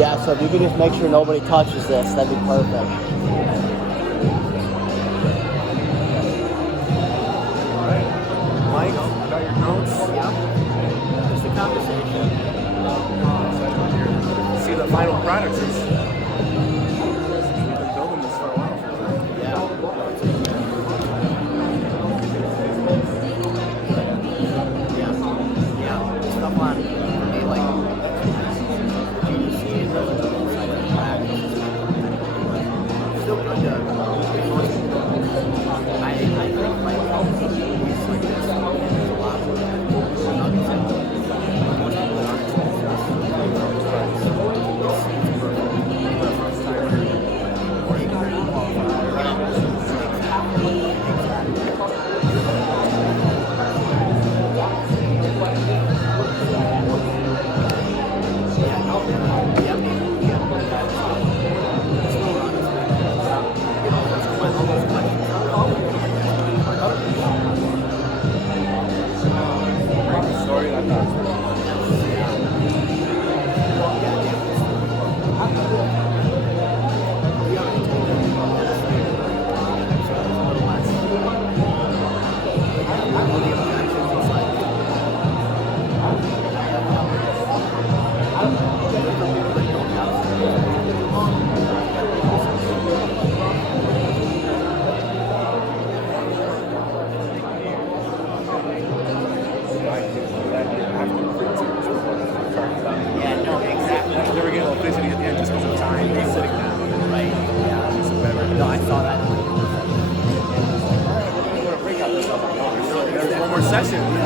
Yeah, so if you could just make sure nobody touches this, that'd be perfect. Mike, got your notes? Yep. Just a conversation. See the final product is. We've been building this for a while. Yeah. Stuff on me, like GDC and the side of the back. Still good to I think like movies like this, there's a lot of nuggets in most people aren't Story, I thought. Yeah, no, exactly. They were getting a little fidgety at the end just because of time. He's sitting down. Right. Yeah. No, I saw that. There's one more session. We're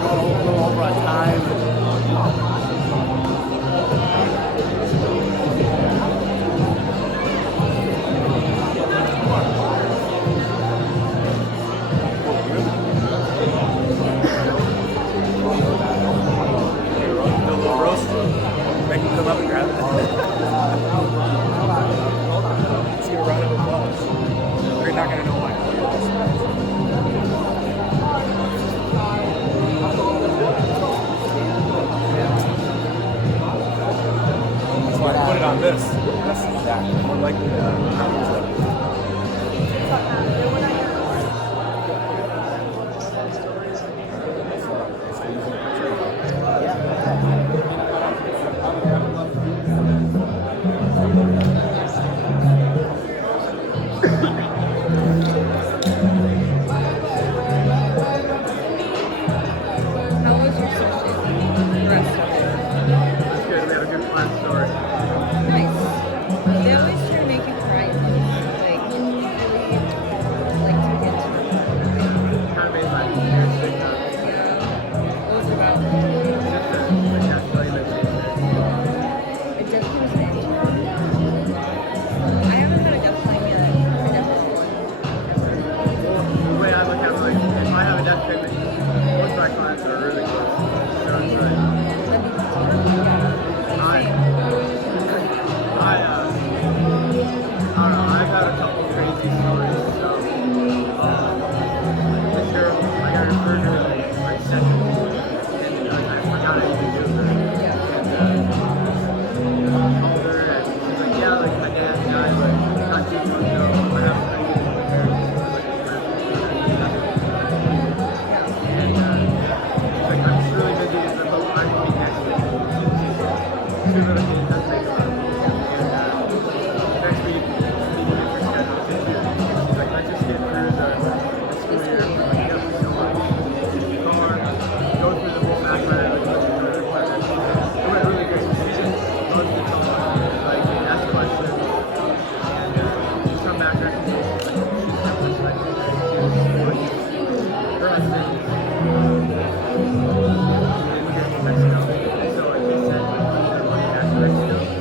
going a little over on time. The little roast. Make him come up and grab it. Let's give a round of applause. We're not going to know why. That's why I put it on this. That's that. More likely to How was your session? The rest of it? good. We had a good fun story. Nice. They always try to make you cry, like really like to get to it. Kind of made my ears stick out. What was it about? I can't tell you that. A death claim. I haven't had a death claim yet. I definitely want. The way I look at it, like, if I have a death payment, most of my clients are really close. So it's like, I don't know, I've had a couple crazy stories, so, this year, I got referred to my session, and I forgot I even do that. And, I called her, and she's like, yeah, like, my dad died, but not too long ago, but I'm pretty good with her. And, she's like, I'm just really busy, but I can meet next week. She really didn't have to make a lot. Next week, meeting with her schedule. She's like, let's just get through the school year. Like, you have to go on the car, go through the whole background, like, go through the requirements. It went really great. Go to the car, like, ask questions, and just come back next week. She's got perspective. Her husband, Mexico. So, like, he said, like, he's going to Mexico.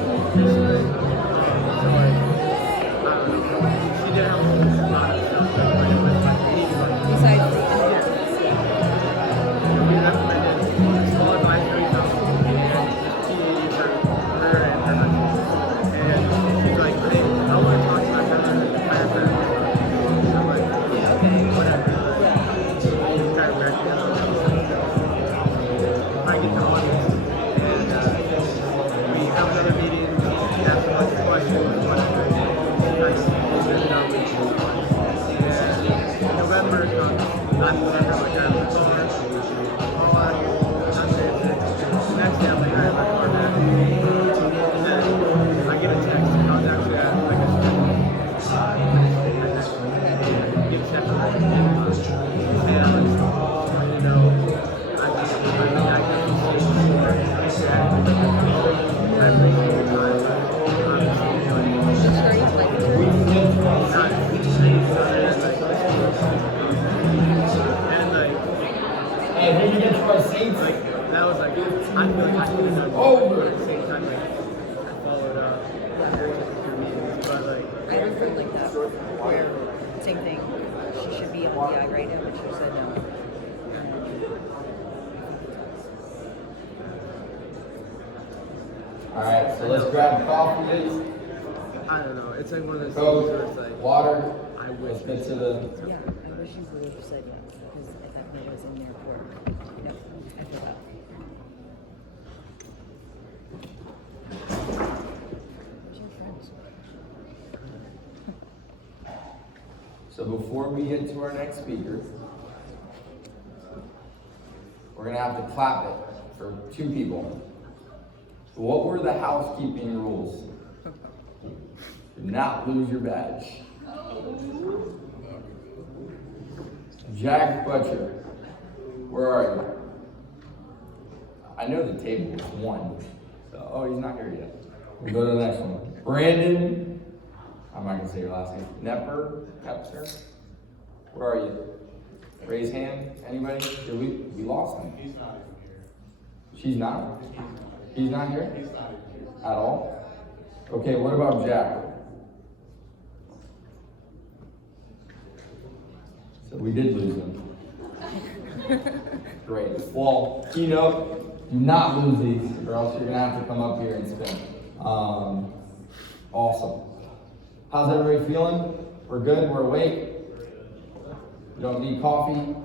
right now, but she said no. All right, so let's grab coffee, I don't know. It's like one of those things where it's Coke, like, water. I wish. Let's get to the. Yeah, I wish you would have said yes, because if that no was in there for, no, I feel that. Where's your friends? So before we get to our next speaker, we're gonna have to clap it for two people. What were the housekeeping rules? Do not lose your badge. Jack Butcher, where are you? I know the table is one. So, oh, he's not here yet. We'll go to the next one. Brandon, I'm not gonna say your last name. Kepser, where are you? Raise hand. Anybody? Did we lost him? He's not even here. She's not? He's not here? He's not even here. At all? Okay, what about Jack? So we did lose him. Great. Well, keynote, do not lose these, or else you're gonna have to come up here and spin. Awesome. How's everybody feeling? We're good, we're awake. You don't need coffee.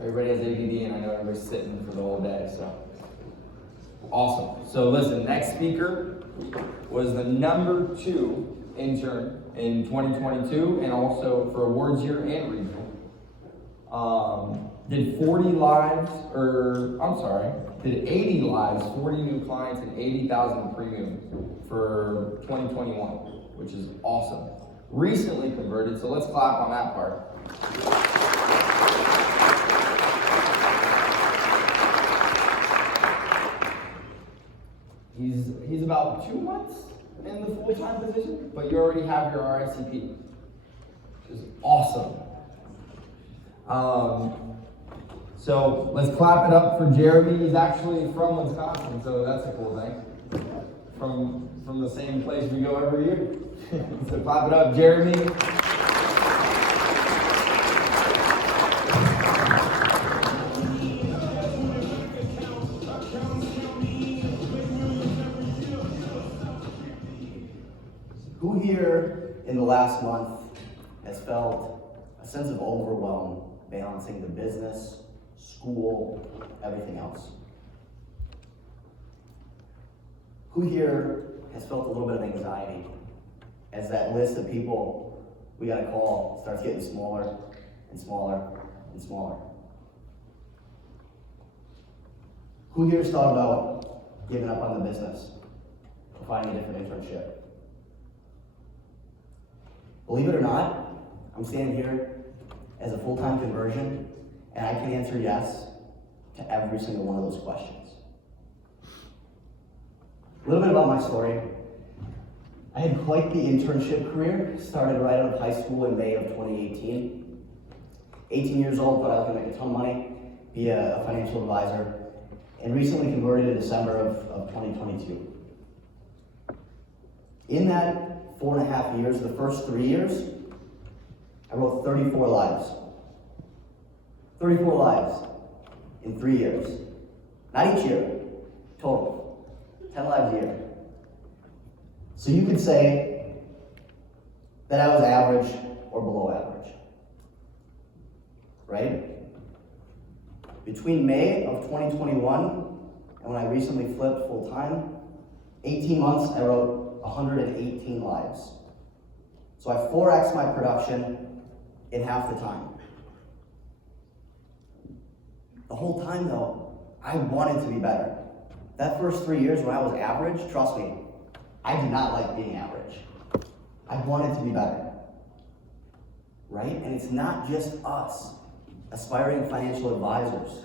Everybody has ADD, and I know everybody's sitting for the whole day, so. Awesome. So listen, next speaker was the number 2 intern in 2022, and also for awards year and regional. Did 40 lives, did 80 lives, 40 new clients, and 80,000 premium for 2021, which is awesome. Recently converted, so let's clap on that part. He's about 2 months in the full-time position, but you already have your RSCP, which is awesome. So let's clap it up for Jeremy. He's actually from Wisconsin, so that's a cool thing. From the same place we go every year. So clap it up, Jeremy. Who here in the last month has felt a sense of overwhelm balancing the business, school, everything else? Who here has felt a little bit of anxiety as that list of people we gotta call starts getting smaller and smaller and smaller? Who here has thought about giving up on the business or finding a different internship? Believe it or not, I'm standing here as a full-time conversion, and I can answer yes to every single one of those questions. A little bit about my story. I had quite the internship career. Started right out of high school in May of 2018. 18 years old, thought I was gonna make a ton of money, be a financial advisor, and recently converted in December of 2022. In that 4.5 years, the first 3 years, I wrote 34 lives. 34 lives in 3 years. Not each year, total. 10 lives a year. So you could say that I was average or below average, right? Between May of 2021 and when I recently flipped full time, 18 months, I wrote 118 lives. So I 4x my production in half the time. The whole time though, I wanted to be better. That first 3 years when I was average, trust me, I did not like being average. I wanted to be better, right? And it's not just us, aspiring financial advisors,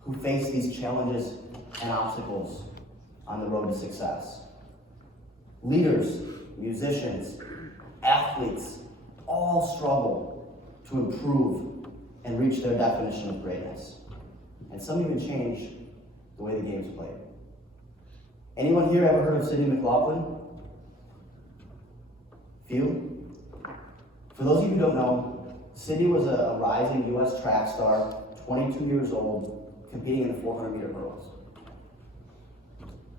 who face these challenges and obstacles on the road to success. Leaders, musicians, athletes, all struggle to improve and reach their definition of greatness. And some even change the way the game's played. Anyone here ever heard of Sidney McLaughlin? Few? For those of you who don't know, Sydney was a rising U.S. track star, 22 years old, competing in the 400-meter hurdles.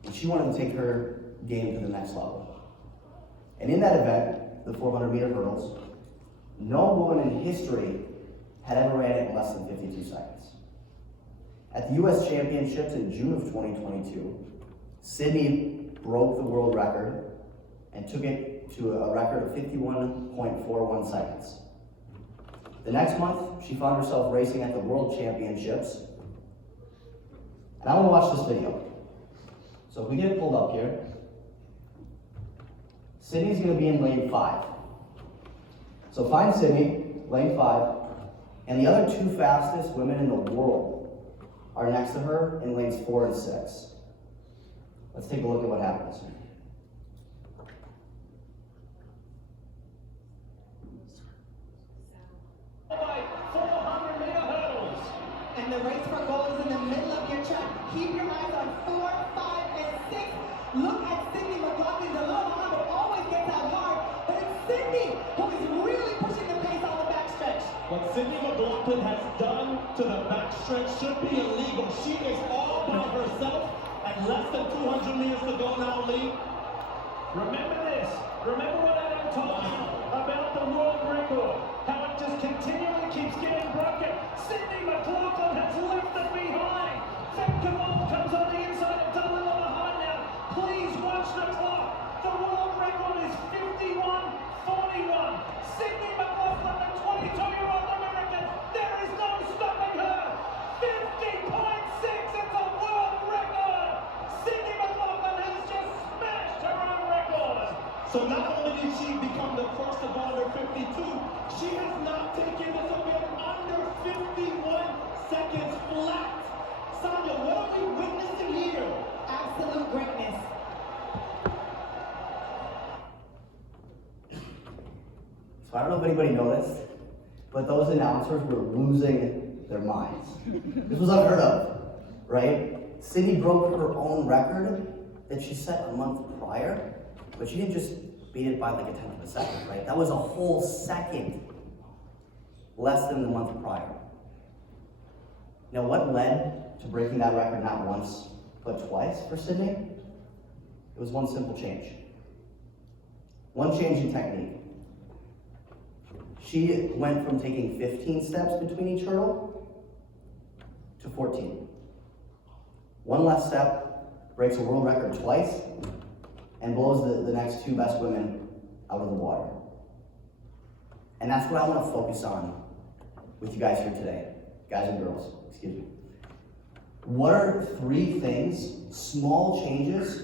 And she wanted to take her game to the next level. And in that event, the 400-meter hurdles, no woman in history had ever ran it in less than 52 seconds. At the U.S. Championships in June of 2022, Sydney broke the world record and took it to a record of 51.41 seconds. The next month, she found herself racing at the World Championships. And I want to watch this video. So if we get it pulled up here, Sydney's going to be in lane 5. So find Sydney, lane 5, and the other two fastest women in the world are next to her in lanes 4 and 6. Let's take a look at what happens. And the race for gold is in the middle of your track. Keep your eyes on 4, 5, and 6. Look at Sydney McLaughlin. The little Muhammad always gets out hard, but it's Sydney who is really pushing the pace on the backstretch. What Sydney McLaughlin has done to the backstretch should be illegal. She is all by herself and less than 200 meters to go now, Lee. Remember this. Remember what Adam told you about the world record. How it just continually keeps getting broken. Sydney McLaughlin has left it behind. Fem Kamal comes on the inside of Dalila Muhammad now. Please watch the clock. The world record is 51:41. Sydney McLaughlin, the 22-year-old American, there is no stopping her. 50.6, it's a world record. Sydney McLaughlin has just smashed her own record. So not only did she become the first to go under 52, she has now taken this event under 51 seconds flat. Sonia, what are we witnessing here? Absolute greatness. So I don't know if anybody noticed, but those announcers were losing their minds. This was unheard of, right? Sydney broke her own record that she set a month prior, but she didn't just beat it by like a tenth of a second, right? That was a whole second less than the month prior. Now, what led to breaking that record not once, but twice for Sydney? It was one simple change. One change in technique. She went from taking 15 steps between each hurdle to 14. One less step breaks a world record twice and blows the next two best women out of the water. And that's what I want to focus on with you guys here today. Guys and girls, excuse me. What are 3 things, small changes,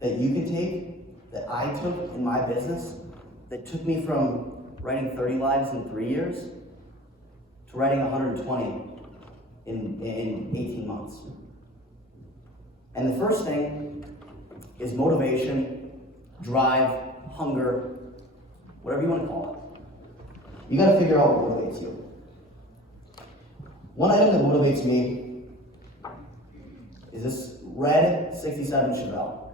that you can take, that I took in my business, that took me from writing 30 lives in 3 years to writing 120 in 18 months? And the first thing is motivation, drive, hunger, whatever you want to call it. You got to figure out what motivates you. One item that motivates me is this red 67 Chevelle.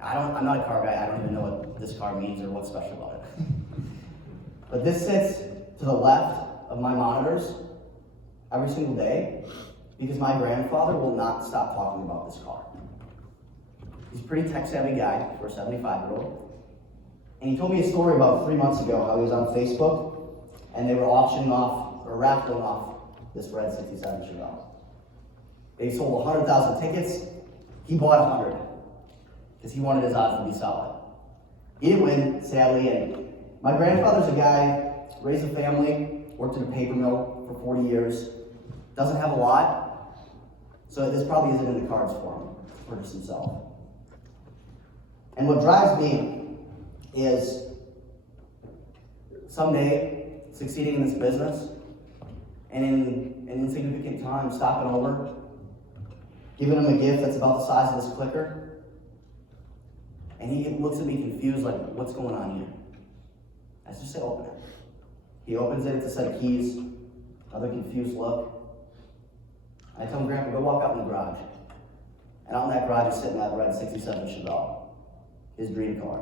I'm not a car guy. I don't even know what this car means or what's special about it. But this sits to the left of my monitors every single day because my grandfather will not stop talking about this car. He's a pretty tech-savvy guy for a 75-year-old. And he told me a story about 3 months ago how he was on Facebook and they were auctioning off, or raffling off, this red 67 Chevelle. They sold 100,000 tickets. He bought 100 because he wanted his odds to be solid. He didn't win, sadly, and my grandfather's a guy, raised a family, worked in a paper mill for 40 years, doesn't have a lot, so this probably isn't in the cards for him to purchase himself. And what drives me is someday succeeding in this business and in an insignificant time stopping over, giving him a gift that's about the size of this clicker, and he looks at me confused like, what's going on here? I just say, open it. He opens it, it's a set of keys, another confused look. And I tell him, Grandpa, go walk out in the garage. And out in that garage is sitting that red 67 Chevelle, his dream car.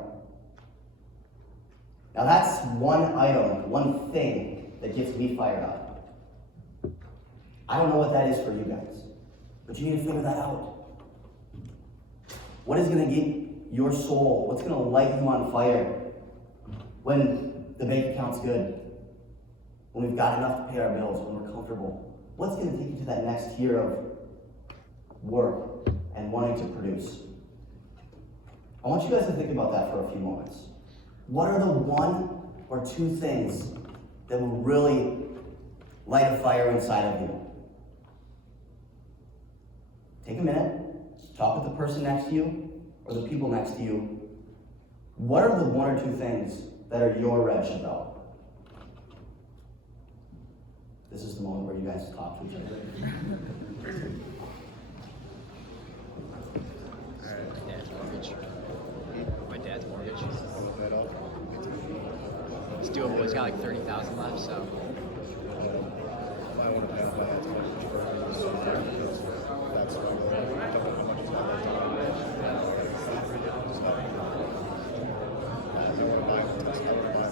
Now that's one item, one thing that gets me fired up. I don't know what that is for you guys, but you need to figure that out. What is gonna get your soul? What's gonna light you on fire when the bank account's good? When we've got enough to pay our bills, when we're comfortable? What's gonna take you to that next tier of work and wanting to produce? I want you guys to think about that for a few moments. What are the one or two things that will really light a fire inside of you? Take a minute, talk with the person next to you or the people next to you. What are the one or two things that are your red Chevelle? This is the moment where you guys talk to each other. My dad's mortgage. It's doable. He's got like 30,000 left, so. I want to pay off my dad's mortgage first. That's why I don't know how much he's got left on it. I want to buy one Tesla. I want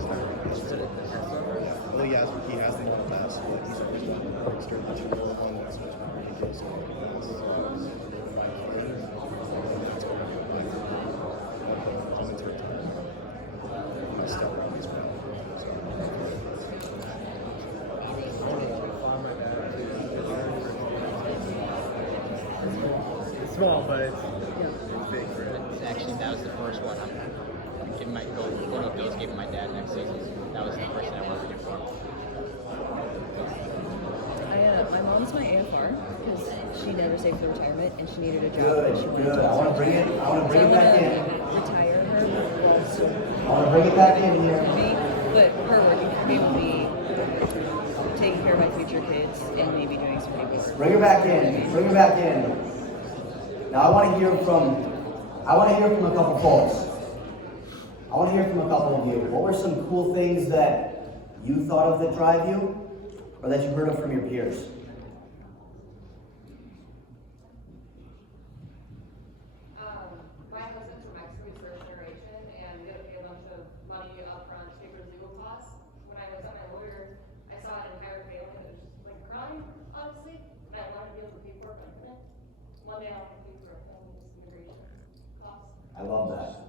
to buy one Tesla. That's like well, he has the one pass, but he's always got the register that you go on the next one. He goes to buy a friend. That's what I'm going to buy. I'm into it. My stuff around these It's small, but it's big for it. Actually, that was the first one. I'm giving my going up Bills giving my dad next season. That was the first thing I wanted to do for him. My mom's my AFR because she never saved for retirement and she needed a job. and she Good, wanted good. to I want to bring it back in. retire her. I want to bring it back in here. For me, but her working for me will be taking care of my future kids and maybe doing some paperwork. Bring her back in. Bring her back in. Now I want to hear from a couple folks. I want to hear from a couple of you. What were some cool things that you thought of that drive you, or that you heard of from your peers? My husband's from Mexico, he's first generation, and we had to pay a bunch of money upfront to pay for his legal costs. When I was at my lawyer, I saw an entire family that was just like a crime, honestly, and I wanted to be able to pay for it, but I couldn't. One day I'll pay for it, and just immigration costs. I love that.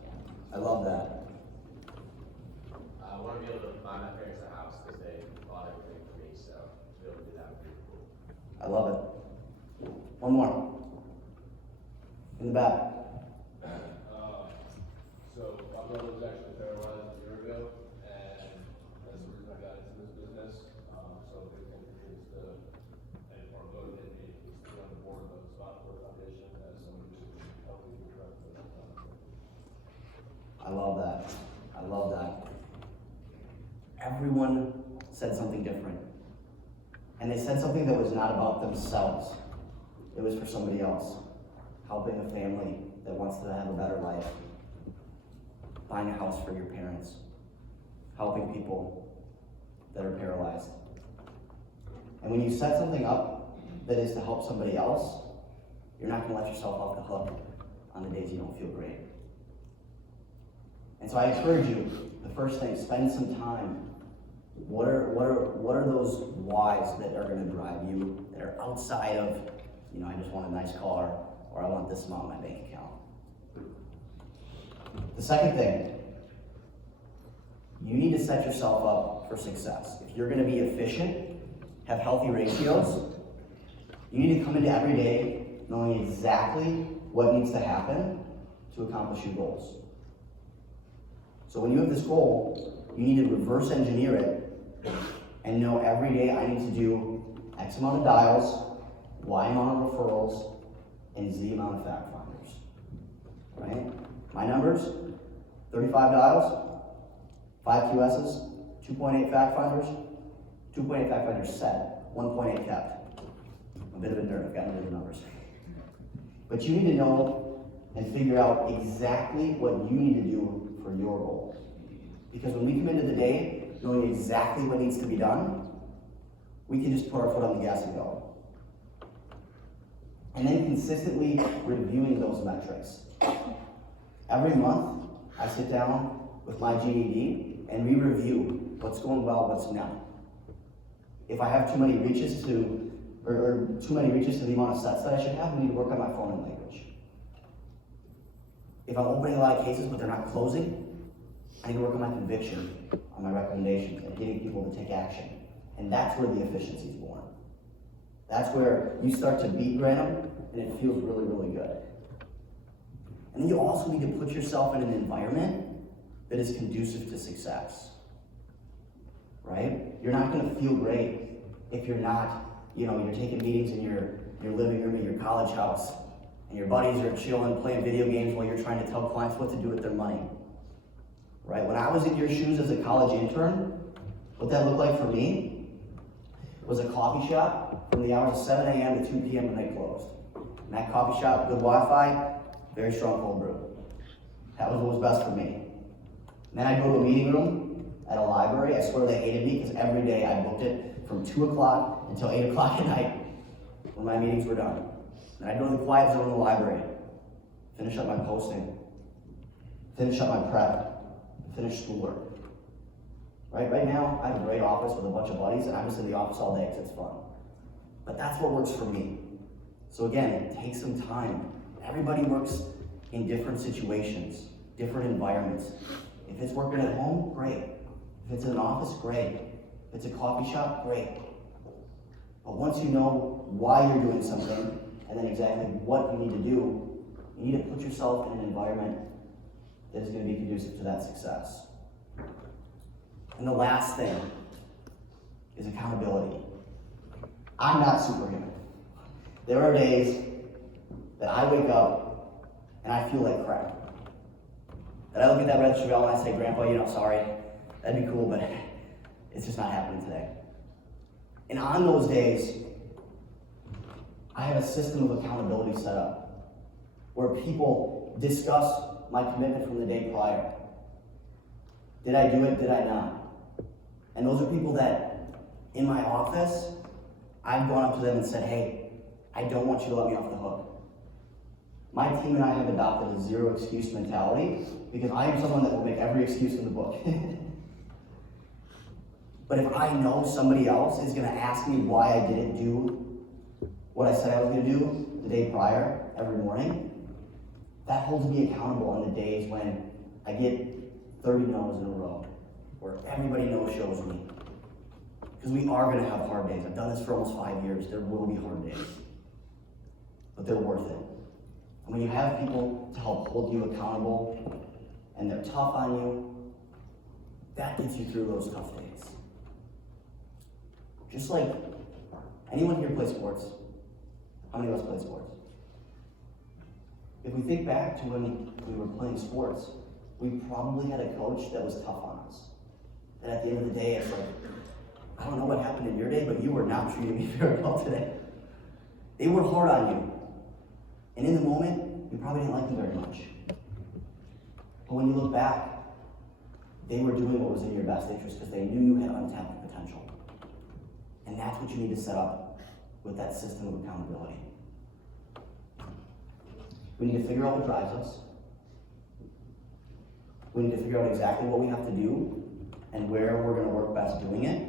I love that. I want to be able to buy my parents a house because they bought everything for me, so to be able to do that would be cool. I love it. One more. In the back. So my brother was actually paralyzed a year ago, and that's the reason I got into this business. So we think it's and our vote hit me, it's still on the board of the Spotboard Foundation as someone who's helping to correct the. I love that. I love that. Everyone said something different. And they said something that was not about themselves. It was for somebody else. Helping a family that wants to have a better life. Buying a house for your parents. Helping people that are paralyzed. And when you set something up that is to help somebody else, you're not going to let yourself off the hook on the days you don't feel great. And so I encourage you, the first thing, spend some time. What are those whys that are going to drive you, that are outside of, I just want a nice car, or I want this amount in my bank account. The second thing, you need to set yourself up for success. If you're going to be efficient, have healthy ratios, you need to come into every day knowing exactly what needs to happen to accomplish your goals. So when you have this goal, you need to reverse engineer it and know every day I need to do X amount of dials, Y amount of referrals, and Z amount of fact finders. Right? My numbers, 35 dials, 5 QSs, 2.8 fact finders, 2.8 fact finders set, 1.8 kept. I'm a bit of a nerd, I've got no numbers. But you need to know and figure out exactly what you need to do for your goal. Because when we come into the day knowing exactly what needs to be done, we can just put our foot on the gas and go. And then consistently reviewing those metrics. Every month, I sit down with my GED and we review what's going well, what's not. If I have too many reaches to the amount of sets that I should have, we need to work on my phone language. If I'm opening a lot of cases but they're not closing, I need to work on my conviction, on my recommendations, and getting people to take action. And that's where the efficiency is born. That's where you start to beat Grantham, and it feels really, really good. And then you also need to put yourself in an environment that is conducive to success, right? You're not gonna feel great if you're not, you're taking meetings in your living room at your college house, and your buddies are chilling, playing video games while you're trying to tell clients what to do with their money, right? When I was in your shoes as a college intern, what that looked like for me was a coffee shop from the hours of 7 a.m. to 2 p.m. when they closed. And that coffee shop, good Wi-Fi, very strong cold brew. That was what was best for me. And then I'd go to a meeting room at a library. I swear they hated me because every day I booked it from 2 o'clock until 8 o'clock at night when my meetings were done. And I'd go to the quiet zone in the library, finish up my posting, finish up my prep, finish schoolwork. Right now, I have a great office with a bunch of buddies, and I'm just in the office all day because it's fun. But that's what works for me. So again, it takes some time. Everybody works in different situations, different environments. If it's working at home, great. If it's in an office, great. If it's a coffee shop, great. But once you know why you're doing something, and then exactly what you need to do, you need to put yourself in an environment that is going to be conducive to that success. And the last thing is accountability. I'm not superhuman. There are days that I wake up and I feel like crap. That I look at that red Chevelle and I say, Grandpa, sorry, that'd be cool, but it's just not happening today. And on those days, I have a system of accountability set up where people discuss my commitment from the day prior. Did I do it? Did I not? And those are people that, in my office, I've gone up to them and said, hey, I don't want you to let me off the hook. My team and I have adopted a zero excuse mentality because I am someone that will make every excuse in the book. But if I know somebody else is gonna ask me why I didn't do what I said I was gonna do the day prior, every morning, that holds me accountable on the days when I get 30 no's in a row, where everybody no-shows me. Because we are gonna have hard days. I've done this for almost 5 years. There will be hard days, but they're worth it. And when you have people to help hold you accountable, and they're tough on you, that gets you through those tough days. Just like, anyone here play sports? How many of us play sports? If we think back to when we were playing sports, we probably had a coach that was tough on us. And at the end of the day, it's like, I don't know what happened in your day, but you were not treating me very well today. They were hard on you. And in the moment, you probably didn't like them very much. But when you look back, they were doing what was in your best interest because they knew you had untapped potential. And that's what you need to set up with that system of accountability. We need to figure out what drives us. We need to figure out exactly what we have to do and where we're going to work best doing it.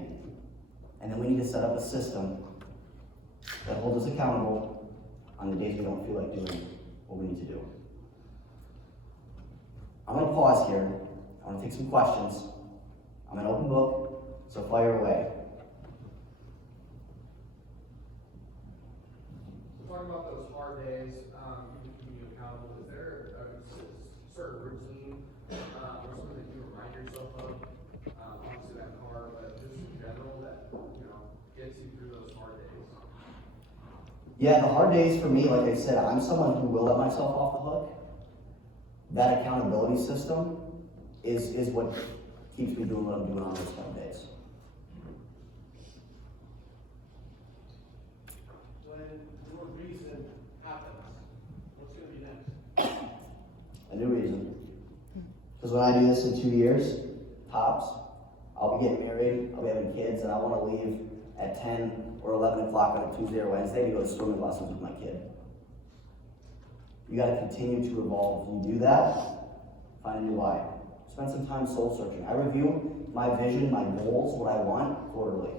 And then we need to set up a system that holds us accountable on the days we don't feel like doing what we need to do. I'm going to pause here. I want to take some questions. I'm an open book, so fire away. Talking about those hard days, keeping you accountable, is there a certain routine or something that you remind yourself of? Obviously that's hard, but just in general that gets you through those hard days. Yeah, the hard days for me, like I said, I'm someone who will let myself off the hook. That accountability system is what keeps me doing what I'm doing on those hard days. When your reason happens, what's going to be next? A new reason. Because when I do this in 2 years, tops, I'll be getting married, I'll be having kids, and I want to leave at 10 or 11 o'clock on a Tuesday or Wednesday to go to swimming lessons with my kid. You got to continue to evolve. If you do that, find a new why. Spend some time soul searching. I review my vision, my goals, what I want quarterly.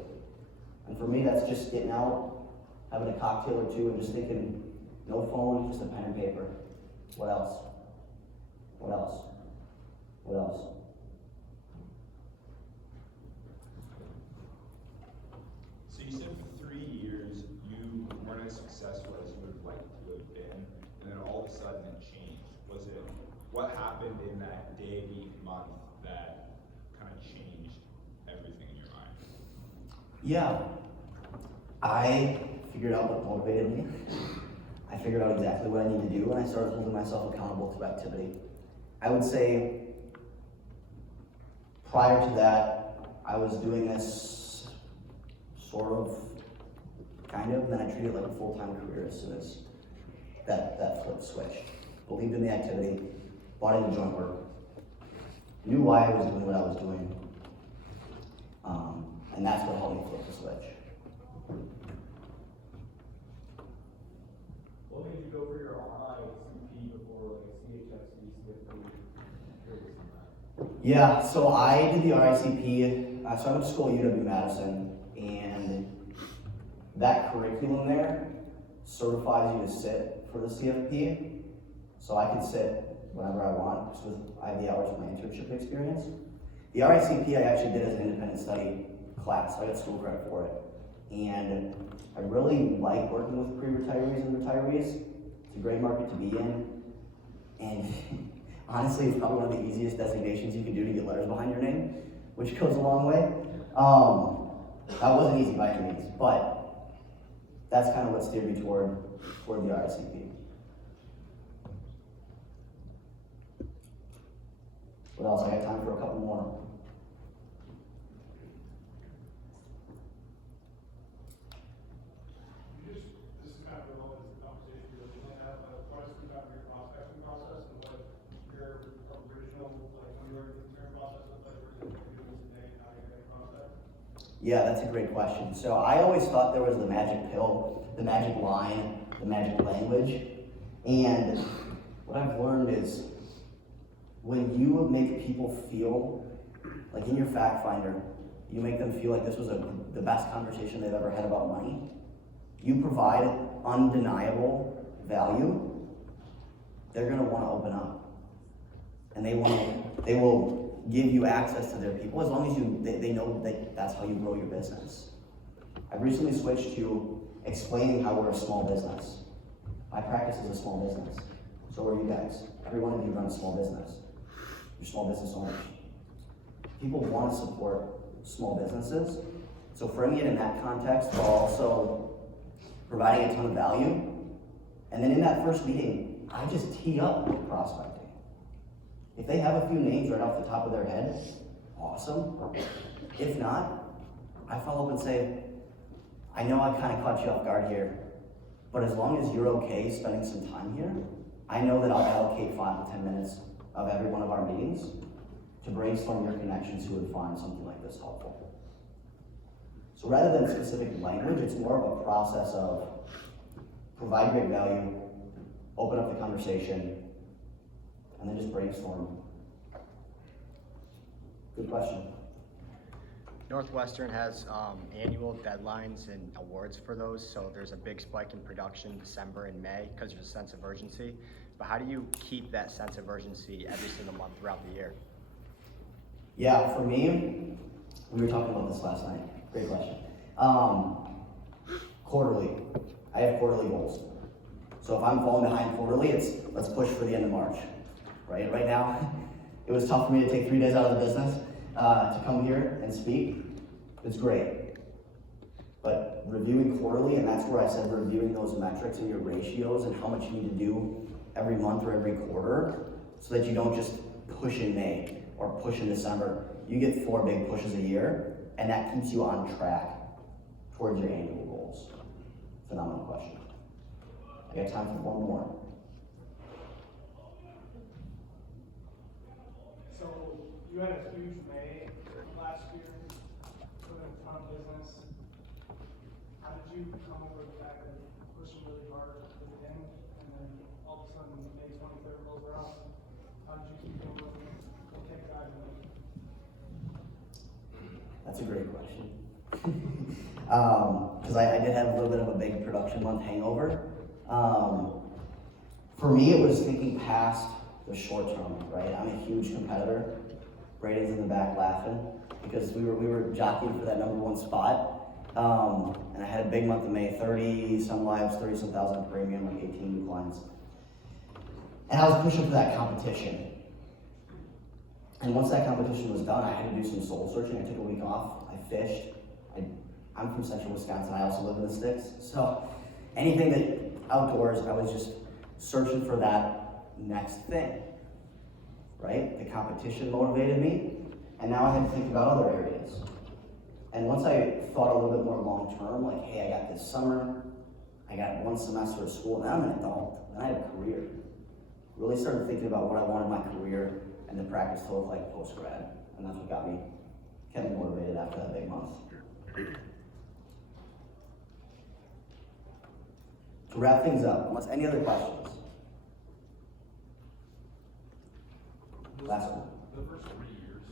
And for me, that's just getting out, having a cocktail or two, and just thinking, no phone, just a pen and paper. What else? What else? What else? So you said for 3 years you weren't as successful as you would have liked to have been, and then all of a sudden it changed. Was it what happened in that day, week, month that kind of changed everything in your mind? Yeah. I figured out what motivated me. I figured out exactly what I need to do, and I started holding myself accountable through activity. I would say prior to that, I was doing this sort of, kind of, and then I treated it like a full-time career as soon as that flip switched. Believed in the activity, wanted to join work, knew why I was doing what I was doing, and that's what helped me flip the switch. What made you go for your RICP before like CHFC, CFP? Yeah, so I did the RICP, so I went to school at UW-Madison, and that curriculum there certifies you to sit for the CFP, so I can sit whenever I want, because I have the hours of my internship experience. The RICP I actually did as an independent study class, so I got school credit for it. And I really like working with pre-retirees and retirees. It's a great market to be in. And honestly, it's probably one of the easiest designations you can do to get letters behind your name, which goes a long way. That wasn't easy by any means, but that's kind of what steered me toward the RICP. What else? I got time for a couple more. This is kind of relevant to the conversation you originally had, but what is about your prospecting process and what your original, like, when you were in your process of like, what you're doing today, how you're going to prospect? Yeah, that's a great question. So I always thought there was the magic pill, the magic line, the magic language. And what I've learned is when you make people feel, like in your fact finder, you make them feel like this was the best conversation they've ever had about money, you provide undeniable value, they're gonna wanna open up. And they will give you access to their people as long as they know that that's how you grow your business. I've recently switched to explaining how we're a small business. My practice is a small business. So are you guys. Every one of you runs a small business. You're small business owners. People want to support small businesses. So framing it in that context while also providing a ton of value. And then in that first meeting, I just tee up prospecting. If they have a few names right off the top of their head, awesome. If not, I follow up and say, I know I kind of caught you off guard here, but as long as you're okay spending some time here, I know that I'll allocate 5 to 10 minutes of every one of our meetings to brainstorm your connections who would find something like this helpful. So rather than specific language, it's more of a process of provide great value, open up the conversation, and then just brainstorm. Good question. Northwestern has annual deadlines and awards for those, so there's a big spike in production December and May because there's a sense of urgency. But how do you keep that sense of urgency every single month throughout the year? Yeah, for me, we were talking about this last night. Great question. Quarterly. I have quarterly goals. So if I'm falling behind quarterly, it's let's push for the end of March. Right now, it was tough for me to take 3 days out of the business to come here and speak. It's great. But reviewing quarterly, and that's where I said reviewing those metrics and your ratios and how much you need to do every month or every quarter so that you don't just push in May or push in December. You get 4 big pushes a year, and that keeps you on track towards your annual goals. Phenomenal question. I got time for one more. So you had a huge May last year, put in a ton of business. How did you come up with the fact that you're pushing really hard at the end, and then all of a sudden May 23rd rolls around? How did you keep going with That's a great question. Because I did have a little bit of a big production month hangover. For me, it was thinking past the short term, right? I'm a huge competitor. Braden's in the back laughing because we were jockeying for that #1 spot. And I had a big month of May, 30 some lives, 30 some thousand premium, like 18 new clients. And I was pushing for that competition. And once that competition was done, I had to do some soul searching. I took a week off, I fished. I'm from central Wisconsin, I also live in the sticks. So anything that outdoors, I was just searching for that next thing, right? The competition motivated me, and now I had to think about other areas. And once I thought a little bit more long term, like, hey, I got this summer, I got 1 semester of school, now I'm an adult, and I have a career. Really started thinking about what I wanted my career and the practice to look like post-grad, and that's what kept me motivated after that big month. To wrap things up, unless any other questions? Last one. The first 3 years,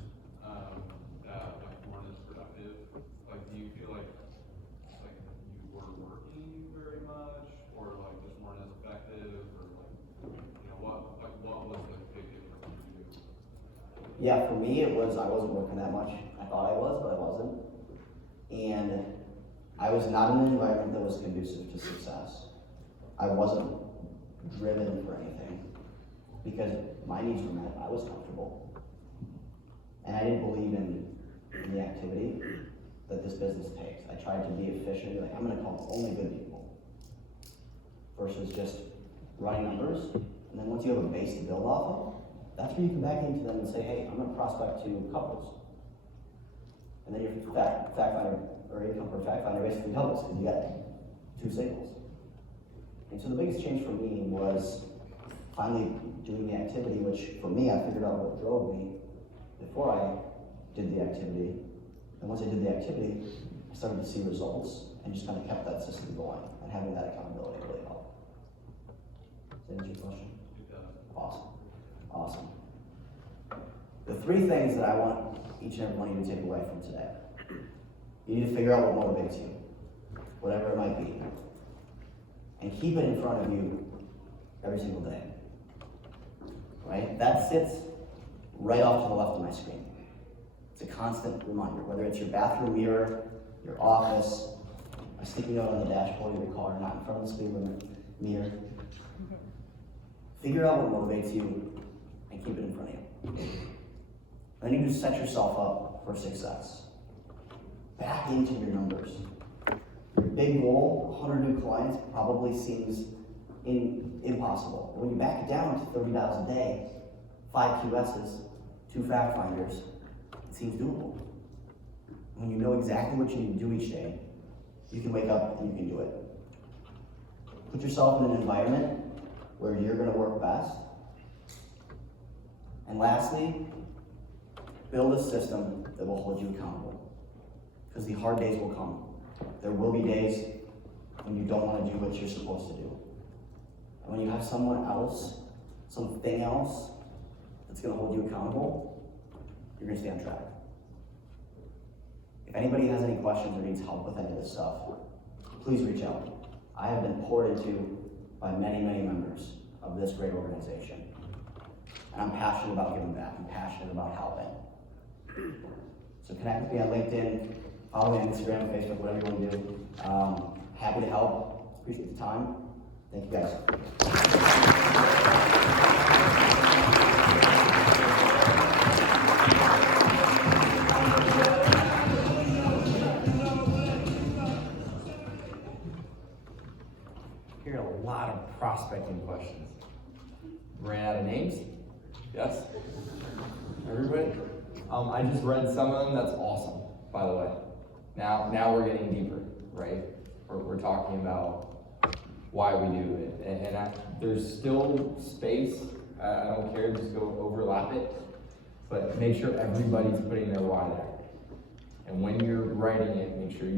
like weren't as productive. Like, do you feel like you were working very much, or like just weren't as effective, or what was the big difference for you? Yeah, for me it was I wasn't working that much. I thought I was, but I wasn't. And I was not in an environment that was conducive to success. I wasn't driven for anything because my needs were met. I was comfortable. And I didn't believe in the activity that this business takes. I tried to be efficient, like I'm gonna call only good people versus just running numbers. And then once you have a base to build off of, that's where you can back into them and say, hey, I'm gonna prospect to couples. And then your fact finder or income per fact finder basically doubles because you got 2 singles. And so the biggest change for me was finally doing the activity, which for me, I figured out what drove me before I did the activity. And once I did the activity, I started to see results and just kind of kept that system going. And having that accountability really helped. Does that answer your question? Awesome. Awesome. The 3 things that I want each and every one of you to take away from today. You need to figure out what motivates you, whatever it might be. And keep it in front of you every single day. Right? That sits right off to the left of my screen. It's a constant reminder, whether it's your bathroom mirror, your office, a sticky note on the dashboard of your car, not in front of the speed limit mirror. Figure out what motivates you and keep it in front of you. And then you just set yourself up for success. Back into your numbers. Your big goal, 100 new clients, probably seems impossible. When you back it down to 30 dials a day, 5 QSs, 2 fact finders, it seems doable. When you know exactly what you need to do each day, you can wake up and you can do it. Put yourself in an environment where you're going to work best. And lastly, build a system that will hold you accountable. Because the hard days will come. There will be days when you don't want to do what you're supposed to do. And when you have someone else, something else, that's going to hold you accountable, you're going to stay on track. If anybody has any questions or needs help with any of this stuff, please reach out. I have been poured into by many, many members of this great organization. And I'm passionate about giving back. I'm passionate about helping. So connect with me on LinkedIn, follow me on Instagram, Facebook, whatever you want to do. Happy to help. Appreciate the time. Thank you guys. Hear a lot of prospecting questions. Ran out of names? Yes? Everybody? I just read some of them. That's awesome, by the way. Now we're getting deeper, right? We're talking about why we do it. And there's still space. I don't care, just go overlap it. But make sure everybody's putting their why there. And when you're writing it, make sure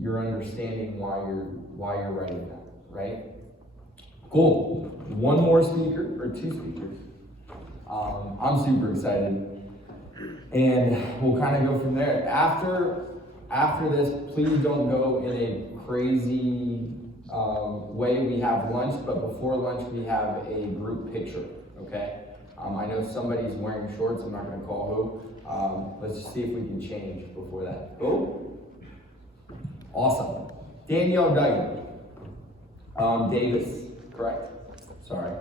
you're understanding why you're writing that, right? Cool. One more speaker, or 2 speakers. I'm super excited. And we'll kind of go from there. After this, please don't go in a crazy way. We have lunch, but before lunch, we have a group picture, okay? I know somebody's wearing shorts. I'm not going to call who. Let's just see if we can change before that. Oh, awesome. Danielle Duggan. Davis, correct. Sorry.